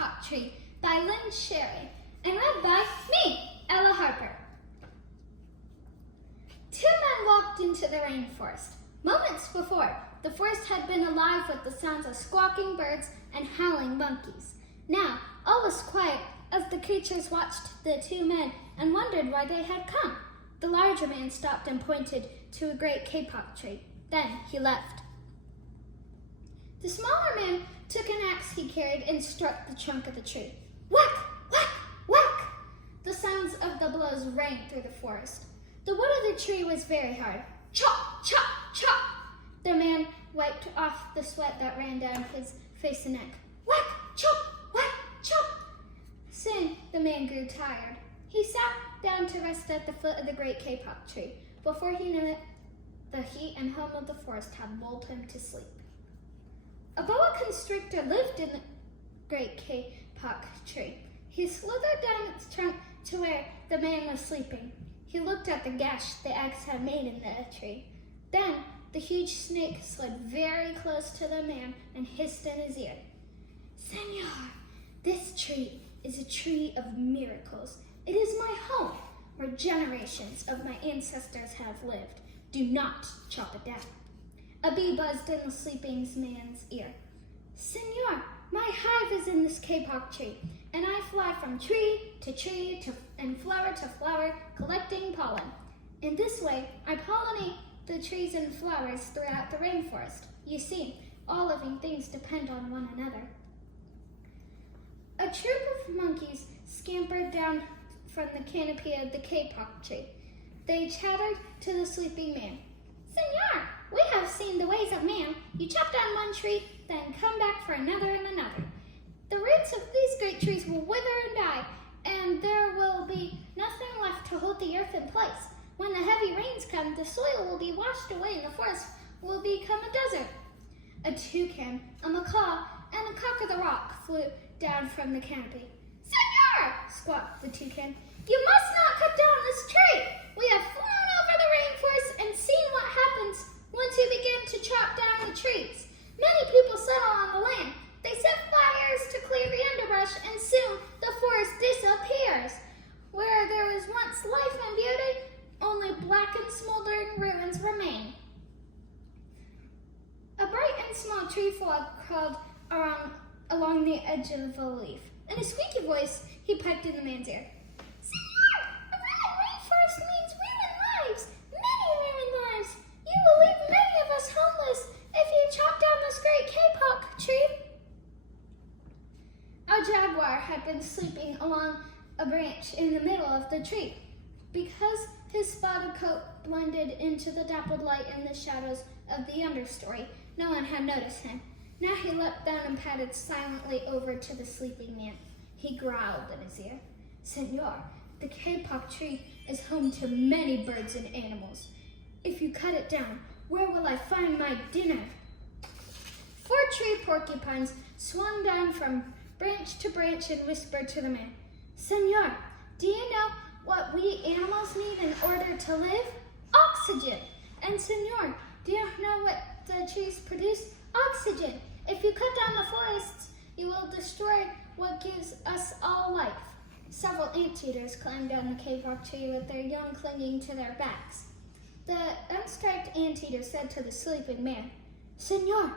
Kapok Tree by Lynn Sherry and read by me, Ella Harper. Two men walked into the rainforest. Moments before, the forest had been alive with the sounds of squawking birds and howling monkeys. Now, all was quiet as the creatures watched the two men and wondered why they had come. The larger man stopped and pointed to a great kapok tree. Then he left. The smaller man took an axe he carried and struck the trunk of the tree. Whack, whack, whack! The sounds of the blows rang through the forest. The wood of the tree was very hard. Chop, chop, chop! The man wiped off the sweat that ran down his face and neck. Whack, chop, whack, chop! Soon the man grew tired. He sat down to rest at the foot of the great kapok tree. Before he knew it, the heat and hum of the forest had lulled him to sleep. A boa constrictor lived in the great kapok tree. He slithered down its trunk to where the man was sleeping. He looked at the gash the axe had made in the tree. Then the huge snake slid very close to the man and hissed in his ear. Senor, this tree is a tree of miracles. It is my home, where generations of my ancestors have lived. Do not chop it down. A bee buzzed in the sleeping man's ear. Senor, my hive is in this kapok tree, and I fly from tree and flower to flower, collecting pollen. In this way, I pollinate the trees and flowers throughout the rainforest. You see, all living things depend on one another. A troop of monkeys scampered down from the canopy of the kapok tree. They chattered to the sleeping man. Senor, we have seen the ways of man. You chop down one tree, then come back for another and another. The roots of these great trees will wither and die, and there will be nothing left to hold the earth in place. When the heavy rains come, the soil will be washed away and the forest will become a desert. A toucan, a macaw, and a cock of the rock flew down from the canopy. Senor, squawked the toucan, you must not cut down this tree. We have flown over the rainforest and seen what happens once you begin to chop down the trees. Many people settle on the land. They set fires to clear the underbrush, and soon the forest disappears. Where there was once life and beauty, only black and smoldering ruins remain. A bright and small tree frog crawled along the edge of a leaf. In a squeaky voice, he piped in the man's ear. Senor, a ruined rainforest means ruined lives, many ruined lives. You will leave many of us homeless if you chop down this great kapok tree. A jaguar had been sleeping along a branch in the middle of the tree. Because his spotted coat blended into the dappled light and the shadows of the understory, no one had noticed him. Now he leapt down and padded silently over to the sleeping man. He growled in his ear. Senor, the kapok tree is home to many birds and animals. If you cut it down, where will I find my dinner? 4 tree porcupines swung down from branch to branch and whispered to the man. Senor, do you know what we animals need in order to live? Oxygen. And senor, do you know what the trees produce? Oxygen. If you cut down the forests, you will destroy what gives us all life. Several anteaters climbed down the kapok tree with their young clinging to their backs. The unstriped anteater said to the sleeping man, Senor,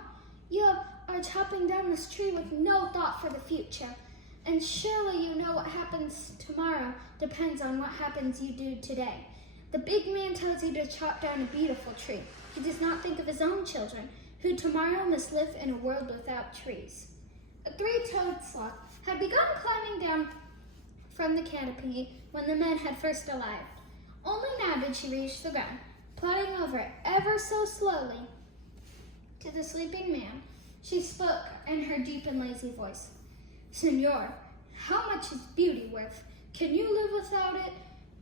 you are chopping down this tree with no thought for the future. And surely you know what happens tomorrow depends on what happens you do today. The big man tells you to chop down a beautiful tree. He does not think of his own children, who tomorrow must live in a world without trees. A 3-toed sloth had begun climbing down from the canopy when the men had first arrived. Only now did she reach the ground, plodding over it ever so slowly. To the sleeping man, she spoke in her deep and lazy voice. Senor, how much is beauty worth? Can you live without it?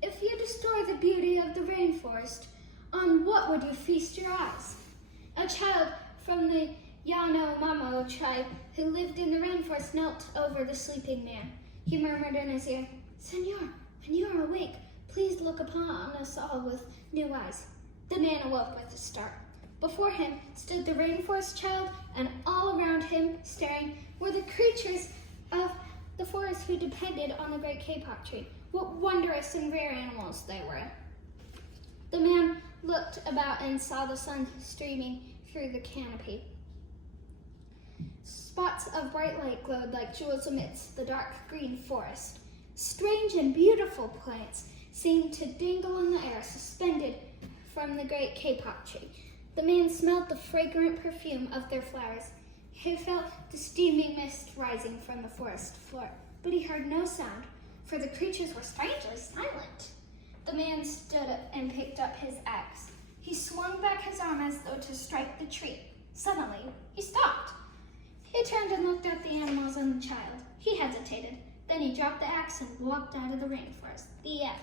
If you destroy the beauty of the rainforest, on what would you feast your eyes? A child from the Yanomamo tribe who lived in the rainforest knelt over the sleeping man. He murmured in his ear, Senor, when you are awake, please look upon us all with new eyes. The man awoke with a start. Before him stood the rainforest child, and all around him, staring, were the creatures of who depended on the great kapok tree. What wondrous and rare animals they were. The man looked about and saw the sun streaming through the canopy. Spots of bright light glowed like jewels amidst the dark green forest. Strange and beautiful plants seemed to dangle in the air, suspended from the great kapok tree. The man smelled the fragrant perfume of their flowers. He felt the steaming mist rising from the forest floor, but he heard no sound, for the creatures were strangely silent. The man stood up and picked up his axe. He swung back his arm as though to strike the tree. Suddenly, he stopped. He turned and looked at the animals and the child. He hesitated. Then he dropped the axe and walked out of the rainforest. The end.